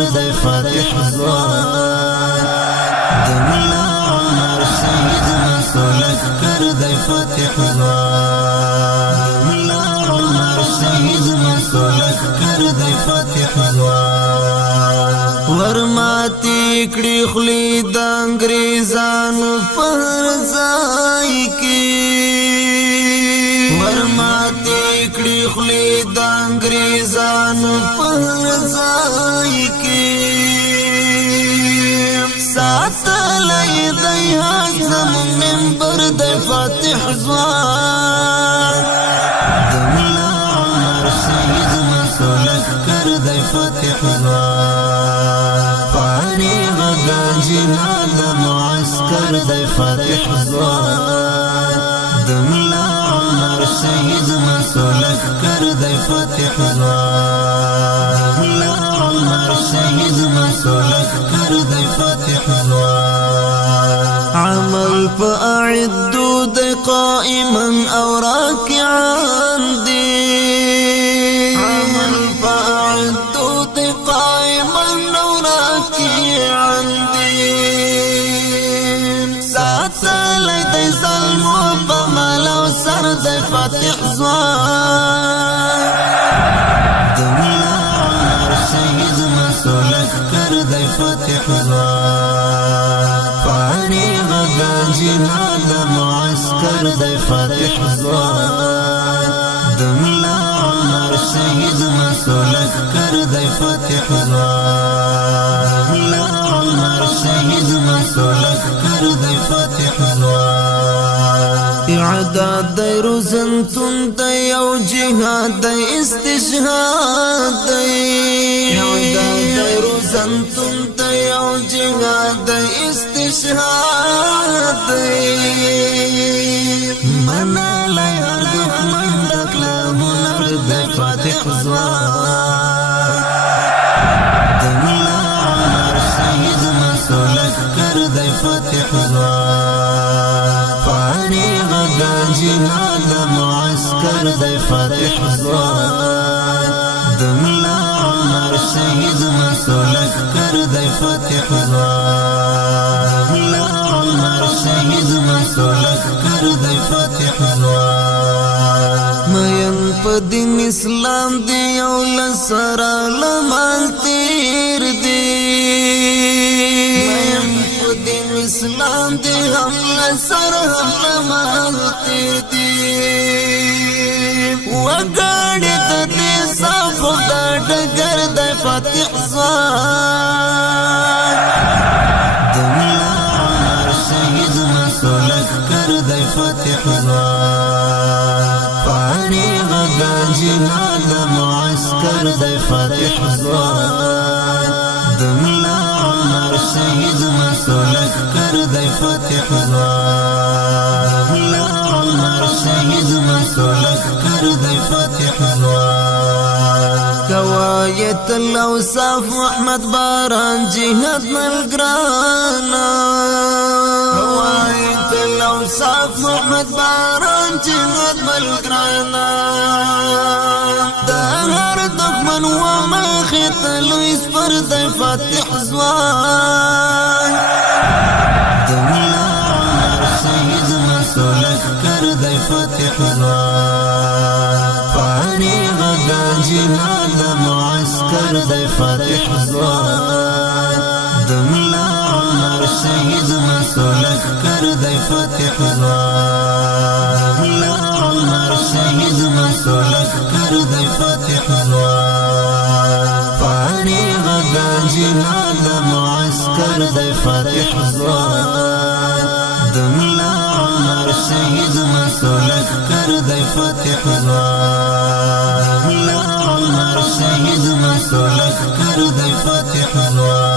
معسكر دی فاتح ځوان د ملا عمر شهید مسلک کر دی فاتح ځوان د ملا عمر شهید مسلک کر دی فاتح ځوان ورماتی کړي خلی د انګریزانو پر ځای کې ورماتی کړي خلی د انګریزانو پر ځای کې ساتلای دی اعظم منبر د فاتح ځوان د ملا عمر شهید مسلک کر دی فاتح ځوان فارغ د جهاد معسكر دی فاتح ځوان د ملا عمر شهید مسلک کر دی فاتح ځوان ملا عمر شهید مسلک کر دی فاتح ځوان عمل فاعدوا دی قائما او راكعا دی عمل فاعدوا دی قائما او راكعا دی ساتلی دی ظلم و بمال و سر دی فاتح ځوان د ملا عمر شهید مسلک کر دی فاتح ځوان فارغ د جهاد معسكر دی فاتح ځوان د ملا عمر شهید مسلک کر دی فاتح ځوان ملا عمر شهید مسلک کر دی فاتح ځوان اعداد دی روزنتون دی او جهاد دی استشهاد دی اعداد دی روزنتون دی او جهاد دی استشهاد دی منا لیا دخمن دکلا هنر دی فاتح ځوان د ملا عمر شهید مسلک کر دی فاتح ځوان فارغ د جهاد معسكر دی فاتح ځوان د ملا عمر شهید مسلک کر دی فاتح ځوان ملا عمر شهید مسلک کر دی فاتح ځوان مین په دین اسلام دی او لسرا لمال تیر دی مین په دین اسلام دی هم لسرا هم لمال تیر دی وګاړي د دې صفو د ډګر د فاتح ځوان د ملا عمر شهید مسلک کر دی فاتح ځوان فارغ د جهاد معسكر دی فاتح ځوان د ملا عمر شهید مسلک کر دی فاتح ځوان ملا عمر شهید مسلک کر دی فاتح ځوان کوایت الاوصاف محمد باران جهاد ملګرانا کوایت الاوصاف محمد باران جهاد ملګرانا د هر دښمن و مخې ته لوی سپر دی فاتح ځوان د ملا عمر شهید مسلک کر دی فاتح ځوان فارغ د جهاد معسكر دی فاتح ځوان د ملا عمر شهید مسلک کر دی فاتح ځوان ملا عمر شهید مسلک کر دی فاتح ځوان فارغ د جهاد معسكر دی فاتح ځوان د ملا عمر شهید مسلک کر دی فاتح ځوان ملا عمر شهید مسلک کر دی فاتح ځوان